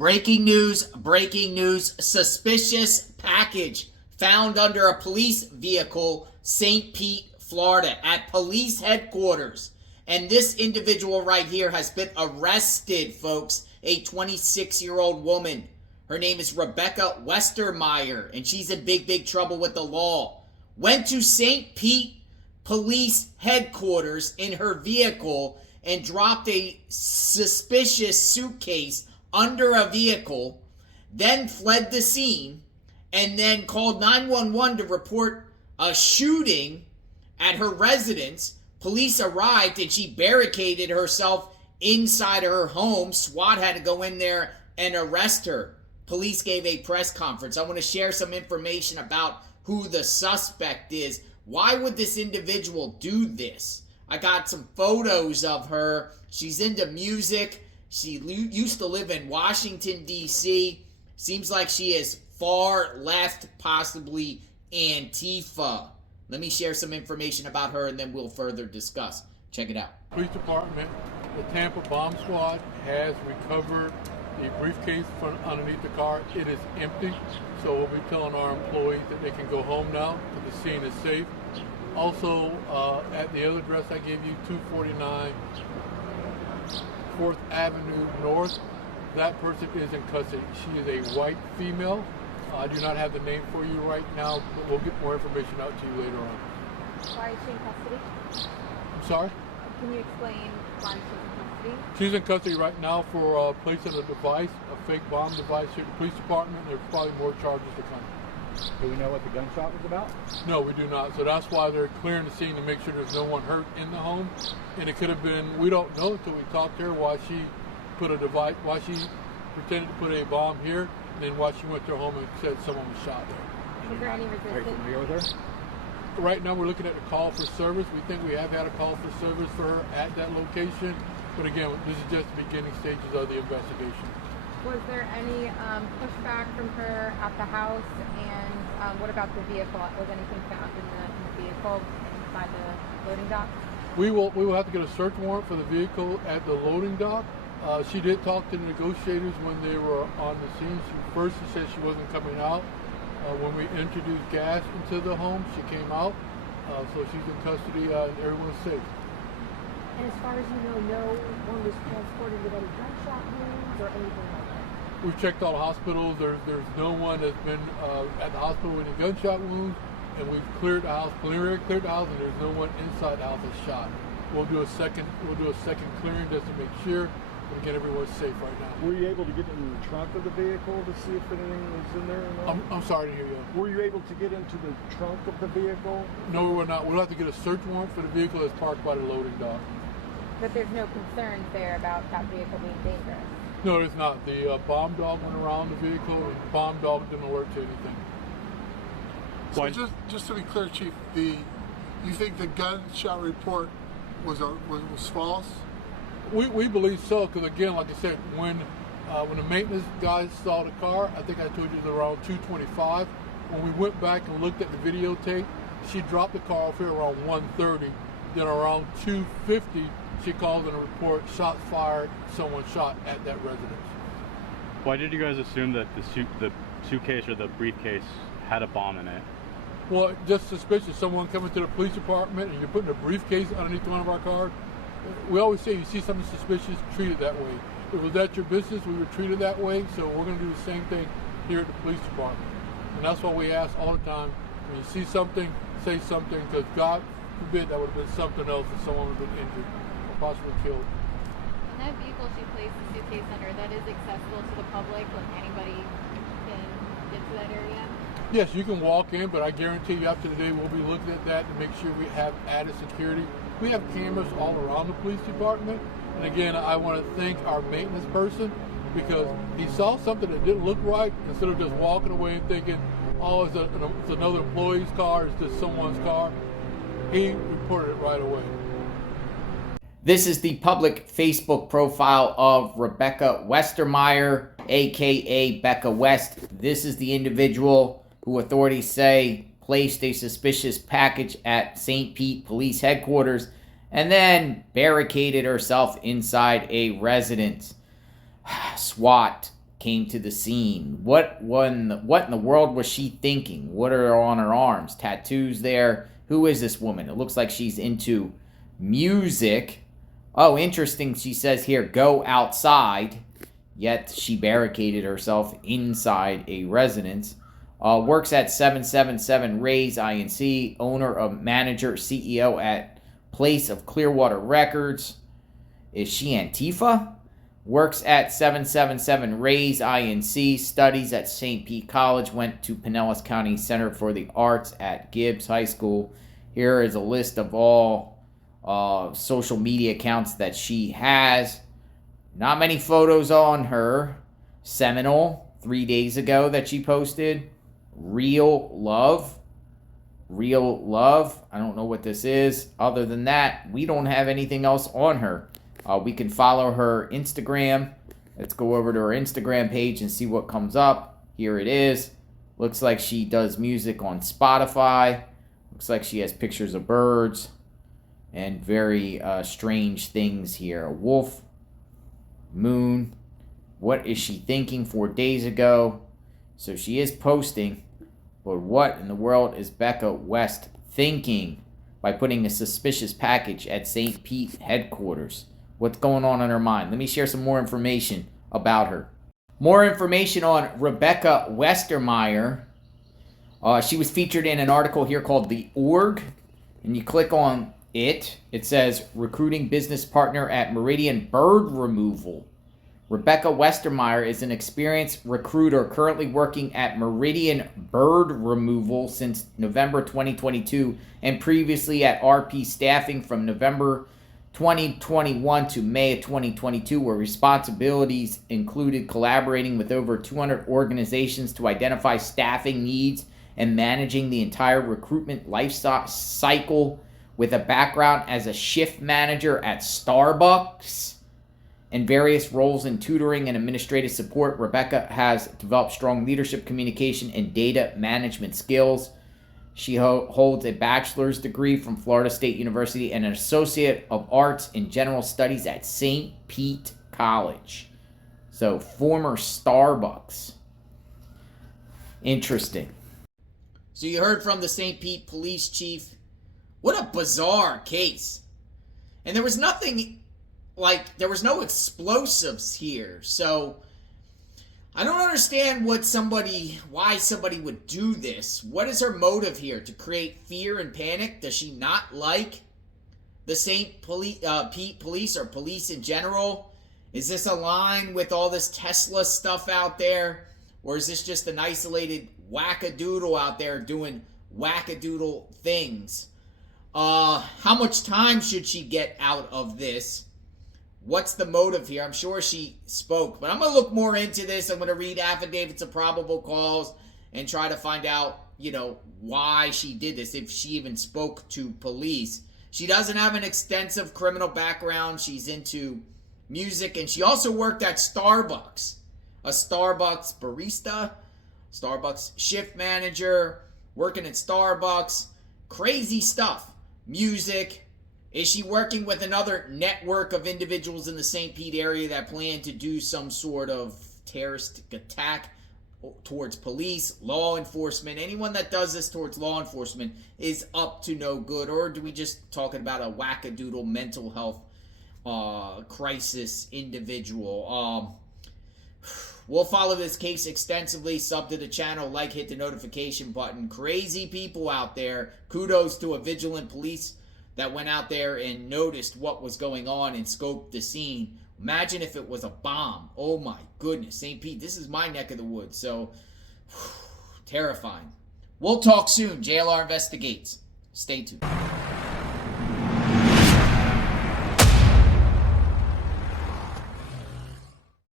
Breaking news, suspicious package found under a police vehicle, St. Pete, Florida, at police headquarters. And this individual right here has been arrested, folks, a 26-year-old woman. Her name is Rebekkah Westermeyer, and she's in big trouble with the law. Went to St. Pete Police Headquarters in her vehicle and dropped a suspicious suitcase under a vehicle, then fled the scene, and then called 911 to report a shooting at her residence. Police arrived and she barricaded herself inside her home. SWAT had to go in there and arrest her. Police gave a press conference. I want to share some information about who the suspect is. Why would this individual do this? I got some photos of her. She's into music. She used to live in Washington, D.C. Seems like she is far left, possibly Antifa. Let me share some information about her and then we'll further discuss. Check it out. Police Department, the Tampa Bomb Squad has recovered the briefcase from underneath the car. It is empty, so we'll be telling our employees that they can go home now because the scene is safe. Also, at the other address I gave you, 249 4th Avenue North, that person is in custody. She is a white female. I do not have the name for you right now, but we'll get more information out to you later on. Why is she in custody? I'm sorry? Can you explain why she's in custody? She's in custody right now for placing a device, a fake bomb device here at the police department. There's probably more charges to come. Do we know what the gunshot was about? No, we do not. So that's why they're clearing the scene to make sure there's no one hurt in the home. And it could have been, we don't know until we talk to her why she put a device, why she pretended to put a bomb here, and then why she went to her home and said someone was shot there. Is there any resistance? Are you familiar with her? Right now we're looking at the call for service. We think we have had a call for service for her at that location. But again, this is just the beginning stages of the investigation. Was there any pushback from her at the house? And what about the vehicle? Was anything found in the vehicle inside the loading dock? We will have to get a search warrant for the vehicle at the loading dock. She did talk to the negotiators when they were on the scene. She said she wasn't coming out. When we introduced gas into the home, she came out. So she's in custody and everyone's safe. And as far as you know, no one was transported with any gunshot wounds or anything like that? We've checked all the hospitals. There's no one that's been at the hospital with any gunshot wounds. And we've cleared the house, preliminary cleared the house, and there's no one inside the house that's shot. We'll do a second clearing just to make sure we get everyone safe right now. Were you able to get in the trunk of the vehicle to see if anything was in there or not? I'm sorry to hear you. Were you able to get into the trunk of the vehicle? No, we were not. We'll have to get a search warrant for the vehicle that's parked by the loading dock. But there's no concerns there about that vehicle being dangerous? No, there's not. The bomb dog went around the vehicle, and the bomb dog didn't alert to anything. So just to be clear, Chief, you think the gunshot report was false? We believe so, because again, like I said, when the maintenance guys saw the car, I think I told you it was around 2:25. When we went back and looked at the videotape, she dropped the car off here around 1:30. Then around 2:50, she called in a report, shots fired, someone shot at that residence. Why did you guys assume that the suitcase or the briefcase had a bomb in it? Well, just suspicious. Someone coming to the police department and you're putting a briefcase underneath one of our cars. We always say you see something suspicious, treat it that way. If it was at your business, we would treat it that way. So we're going to do the same thing here at the police department. And that's why we ask all the time, when you see something, say something, because God forbid that would have been something else and someone would have been injured or possibly killed. And that vehicle she placed the suitcase under, that is accessible to the public, like anybody can get to that area? Yes, you can walk in, but I guarantee you after the day we'll be looking at that to make sure we have added security. We have cameras all around the police department. And again, I want to thank our maintenance person because he saw something that didn't look right. Instead of just walking away and thinking, oh, it's another employee's car, it's just someone's car, he reported it right away. This is the public Facebook profile of Rebekkah Westermeyer, aka Becca West. This is the individual who authorities say placed a suspicious package at St. Pete Police Headquarters and then barricaded herself inside a residence. SWAT came to the scene. What in the world was she thinking? What are on her arms? Tattoos there. Who is this woman? It looks like she's into music. Oh, interesting. She says here, go outside. Yet she barricaded herself inside a residence. Works at 777 Rays Inc. Owner of manager, CEO at Place of Clearwater Records. Is she Antifa? Works at 777 Rays Inc. Studies at St. Pete College. Went to Pinellas County Center for the Arts at Gibbs High School. Here is a list of all social media accounts that she has. Not many photos on her. Seminole, 3 days ago that she posted. Real Love. I don't know what this is. Other than that, we don't have anything else on her. We can follow her Instagram. Let's go over to her Instagram page and see what comes up. Here it is. Looks like she does music on Spotify. Looks like she has pictures of birds and very strange things here. A wolf, moon. What is she thinking 4 days ago? So she is posting, but what in the world is Rebekkah West thinking by putting a suspicious package at St. Pete headquarters? What's going on in her mind? Let me share some more information about her. More information on Rebekkah Westermeyer. She was featured in an article here called The Org, and you click on it. It says, recruiting business partner at Meridian Bird Removal. Rebekkah Westermeyer is an experienced recruiter currently working at Meridian Bird Removal since November 2022 and previously at RP Staffing from November 2021 to May of 2022, where responsibilities included collaborating with over 200 organizations to identify staffing needs and managing the entire recruitment life cycle, with a background as a shift manager at Starbucks and various roles in tutoring and administrative support. Rebekkah has developed strong leadership, communication, and data management skills. She holds a bachelor's degree from Florida State University and an associate of arts in general studies at St. Pete College. So, former Starbucks. Interesting. So you heard from the St. Pete police chief. What a bizarre case. And there was nothing, there was no explosives here. So I don't understand why somebody would do this. What is her motive here? To create fear and panic? Does she not like the St. Pete police or police in general? Is this aligned with all this Tesla stuff out there? Or is this just an isolated wackadoodle out there doing wackadoodle things? How much time should she get out of this? What's the motive here? I'm sure she spoke, but I'm going to look more into this. I'm going to read affidavits of probable cause and try to find out, why she did this, if she even spoke to police. She doesn't have an extensive criminal background. She's into music, and she also worked at Starbucks. A Starbucks barista, Starbucks shift manager, working at Starbucks. Crazy stuff. Music. Is she working with another network of individuals in the St. Pete area that plan to do some sort of terrorist attack towards police, law enforcement? Anyone that does this towards law enforcement is up to no good. Or do we just talking about a wackadoodle mental health crisis individual? We'll follow this case extensively. Sub to the channel, hit the notification button. Crazy people out there. Kudos to a vigilant police that went out there and noticed what was going on and scoped the scene. Imagine if it was a bomb. Oh my goodness. St. Pete, this is my neck of the woods. So, terrifying. We'll talk soon. JLR Investigates. Stay tuned.